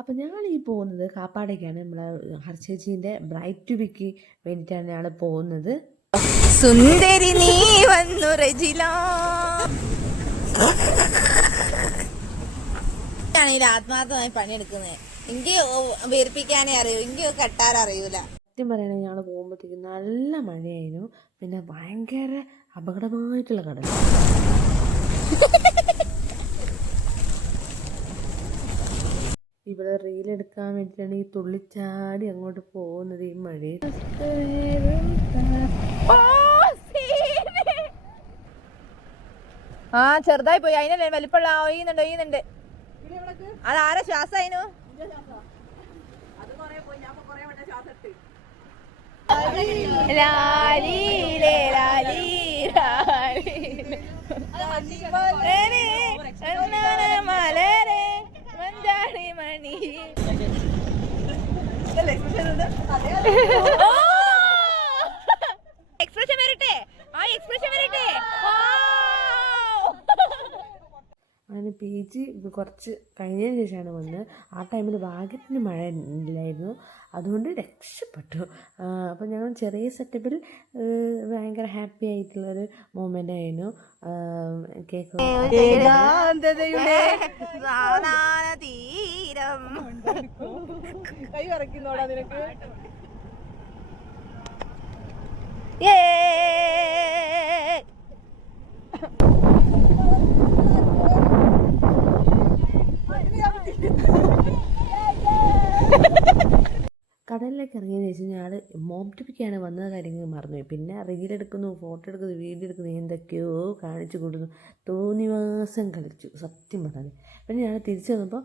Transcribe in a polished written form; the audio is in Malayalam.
അപ്പോൾ ഞങ്ങൾ ഈ പോകുന്നത് കാപ്പാടേക്കാണ്. നമ്മളെ ഹർഷേച്ചീൻ്റെ ബ്രൈറ്റ് ടു ബിക്ക് വേണ്ടിയിട്ടാണ് ഞങ്ങൾ പോകുന്നത്. സുന്ദരി നീ വന്നു റജില ആത്മാർത്ഥമായി പണിയെടുക്കുന്നത്. എനിക്ക് വേർപ്പിക്കാനേ അറിയൂ, എനിക്ക് കെട്ടാനറിയൂല. സത്യം പറയുകയാണെങ്കിൽ ഞങ്ങൾ പോകുമ്പോഴത്തേക്കും നല്ല മഴയായിരുന്നു. പിന്നെ ഭയങ്കര അപകടമായിട്ടുള്ള കടൽ. ഇവിടെ റീലെടുക്കാൻ വേണ്ടിയിട്ടാണ് ഈ തുള്ളിച്ചാടി അങ്ങോട്ട് പോകുന്നത് ഈ മഴയിൽ. ആ ചെറുതായി പോയി, അതിനല്ലേ വലിപ്പമുള്ള ഒയ്യുന്നുണ്ട്. അതാരാ ശ്വാസം അതിനു? മലരെ മഞ്ചാടി മണി എക്സ്പ്രഷൻ വരട്ടെ, ആ എക്സ്പ്രഷൻ വരട്ടെ. അങ്ങനെ PG കുറച്ച് കഴിഞ്ഞതിന് ശേഷമാണ് വന്നത്. ആ ടൈമിൽ ഭാഗ്യത്തിന് മഴ ഇല്ലായിരുന്നു, അതുകൊണ്ട് രക്ഷപ്പെട്ടു. അപ്പോൾ ഞങ്ങൾ ചെറിയ സെറ്റപ്പിൽ ഭയങ്കര ഹാപ്പി ആയിട്ടുള്ളൊരു മൊമെൻ്റ് ആയിരുന്നു. കേക്ക് തീരം കൈ വരയ്ക്കുന്നോടാ നിനക്ക്. കടലിലേക്ക് ഇറങ്ങിയതിന് ശേഷം ഞങ്ങൾ മോംടിപ്പിക്കാണ് വന്ന കാര്യങ്ങൾ മറന്നുപോയി. പിന്നെ റീലെടുക്കുന്നു, ഫോട്ടോ എടുക്കുന്നു, വീഡിയോ എടുക്കുന്നു, എന്തൊക്കെയോ കാണിച്ചു കൊടുക്കുന്നു, തോന്നിവാസം കളിച്ചു സത്യം പറഞ്ഞാൽ. പിന്നെ ഞങ്ങൾ തിരിച്ചു വന്നപ്പോൾ